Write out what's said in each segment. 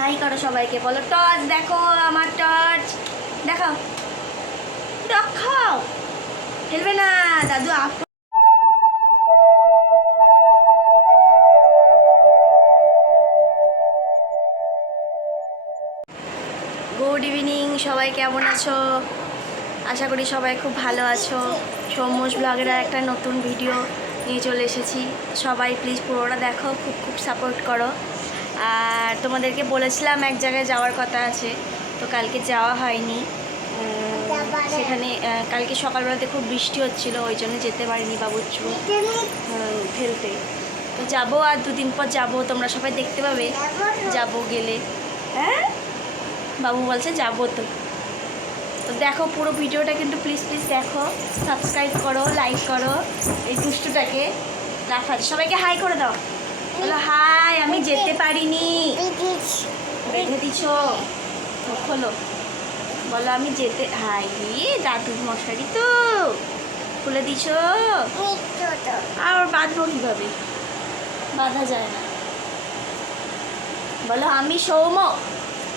High করো সবাইকে, বলো টর্চ, দেখো আমার টর্চ। দেখাও। দেখাও। খেলবে না, দাদু, আপ গুড ইভিনিং সবাই কেমন আছো? আশা করি সবাই খুব ভালো আছো। সৌম্যস ব্লগের একটা নতুন ভিডিও নিয়ে চলে এসেছি। সবাই প্লিজ পুরোটা দেখো, খুব খুব সাপোর্ট করো। আর তোমাদেরকে বলেছিলাম এক জায়গায় যাওয়ার কথা আছে তো কালকে যাওয়া হয়নি। সেখানে কালকে সকালবেলাতে খুব বৃষ্টি হচ্ছিল ওই জন্য যেতে পারিনি বাবুচ্চু উম, ফেলতে তো যাব আর দুদিন পর যাব তোমরা সবাই দেখতে পাবে যাব গেলে। হ্যাঁ? বাবু বলছে যাব তো। তো দেখো পুরো ভিডিওটা কিন্তু প্লিজ প্লিজ দেখো সাবস্ক্রাইব করো লাইক করো এই দুষ্টুটাকে রাখা। সবাইকে হাই করে দাও। বলো হাই আমি যেতে পারিনি। বেঁধে দিছ? খোলো। বলো আমি যেতে হাই দাদুর মশারি তো। খুলে দিছ? আর বাঁধবো কীভাবে? বাঁধা যায় না। বলো আমি সৌম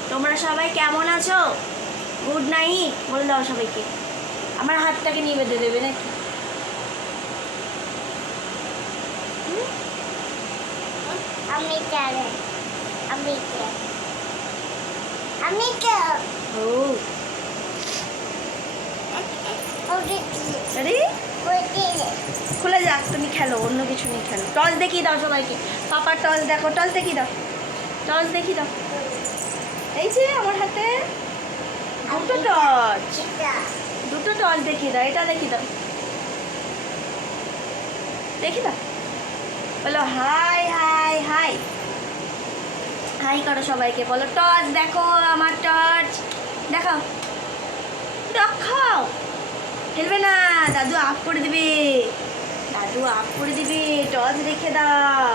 তোমরা সবাই কেমন আছো? গুড নাইট বলে দাও সবাইকে। আমার হাতটাকে নিয়ে বেঁধে দেবে নাকি? আমি আমি ও আরে ওকে খুলে যাক তুমি খেলো অন্য কিছু নিয়ে খেলো। টস দেখিয়ে দাও সবাইকে। পাপার টস দেখো টস দেখিয়ে দাও। টস দেখিয়ে দাও। এই যে আমার হাতে দুটো টর্চ দুটো। টর্চ দেখিয়ে দাও এটা দেখিয়ে দাও। দেখি দাও। বলো হাই হাই করো সবাইকে বলো টর্চ দেখো আমার টর্চ। দেখাও। দেখাও। খেলবে না দাদু আপ করে দিবে। দাদু আপ করে দিবে টর্চ রেখে দাও।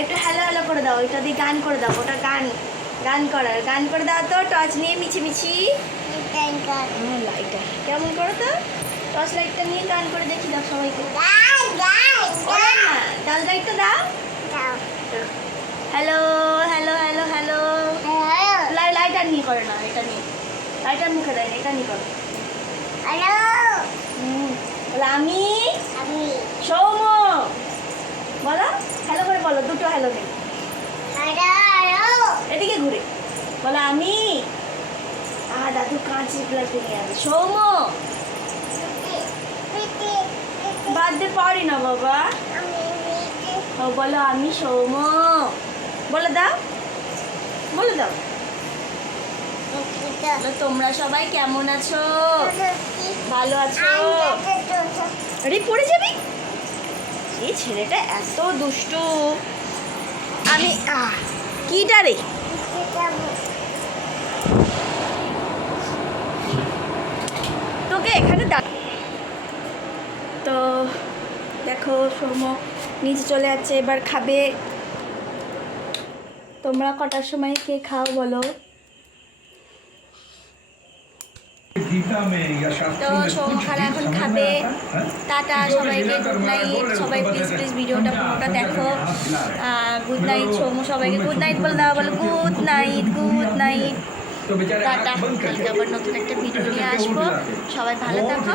একটু হ্যালো হ্যালো করে দাও ওইটা দিয়ে গান করে দাও ওটা গান গান করার। গান করে দাও তো টর্চ নিয়ে মিছি মিছি। লাইটটা কেমন করো তো? টর্চ লাইটটা নিয়ে গান করে দেখি দাও সবাইকে গাই গাই ওরা না টর্চ লাইটটা দাও দাও হ্যালো হ্যালো হ্যালো হ্যালো লাই লাইটার নিয়ে করে না এটা নিয়ে লাইটার মুখে দেয় এটা নিয়ে করো হ্যালো আমি আমি সৌম বলো হ্যালো করে বলো দুটো হ্যালো নেই। এদিকে ঘুরে। বলো আমি আ দাদু কাঁচ লাগতে নিয়ে আসবে সৌম বাদ বাদতে পারি না বাবা। বলো আমি সৌম বলে দাও। বলে দাও। তোমরা সবাই কেমন আছো? ভালো আছো? আরে পড়ে যাবি? এই ছেলেটা এত দুষ্টু। আমি কিটা রে? তোকে এখানে দা তো দেখো সৌম নিচে চলে যাচ্ছে এবার খাবে। তোমরা কটার সময় কে খাও বলো? তো সোমখারা এখন খাবে। টাটা সবাইকে গুড নাইট সবাই প্লিজ প্লিজ ভিডিওটা পুরোটা দেখো। গুড নাইট সোম সবাইকে গুড নাইট বলে দেওয়া বলো good night good night tata কালকে আবার নতুন একটা ভিডিও নিয়ে আসব। সবাই ভালো থাকো।